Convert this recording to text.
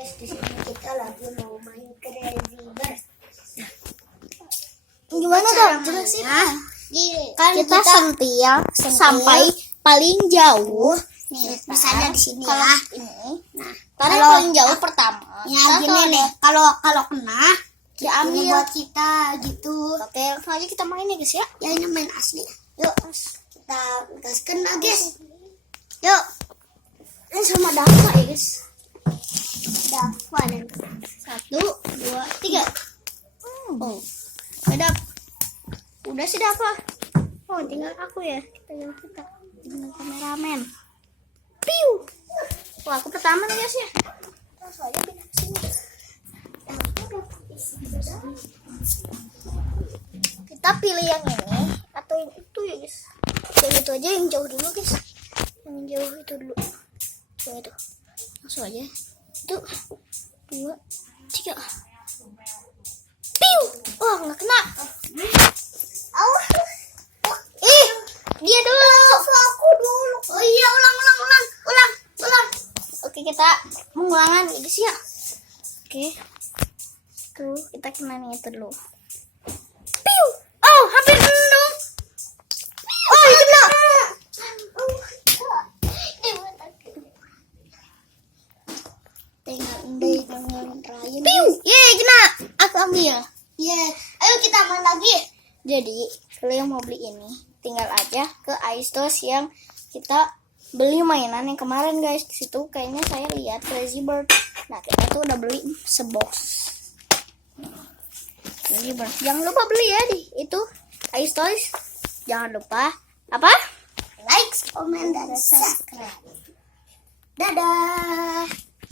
guys, di sini kita lagi mau main Crazy Bird. Gimana dong? Jelasin. Kan Kita sentil sampai paling jauh. nih, misalnya di sini Kalau ya. ini, Nah, taruh kalau paling jauh pertama. ya Taruh gini deh. nih, kalau kena Diambil. ini buat kita gitu. Oke, langsung aja kita main ya guys ya. Ya ini main asli. Yuk. Kita gaskan lah guys. Yuk. Ini sama Dafa ya guys. Dapat dan 1, 2, 3. Oh, Dap. Udah sih Dafa. Oh, tinggal aku ya. Kita tinggal kameramen. Piu. Wah, aku pertama nih guys ya. Langsung aja pindah ke sini. Kita pilih yang ini atau yang itu ya guys. Yang itu aja, yang jauh dulu guys. Yang jauh itu dulu. Yang itu. Langsung aja. 1, 2, 3. Piu. Wah, nggak kena. Ih, dia dulu. aku dulu. Oh iya, ulang. Oke, kita mengulangan guys ya. Oke. Tuh, kita kena nih itu dulu. Piu. Oh, hampir kena. Oh, kena. Tinggal dengan Ryan. Piu. Yeay, kena. Aku ambil. Ayo kita main lagi. Jadi, kalau yang mau beli ini, tinggal aja ke iStores yang kita beli mainan yang kemarin guys. Di situ kayaknya saya lihat Crazy Bird. Nah, kita tuh udah beli sebox. Crazy Bird. Jangan lupa beli ya di itu iStores. Jangan lupa apa? Like, comment, dan subscribe. Dadah.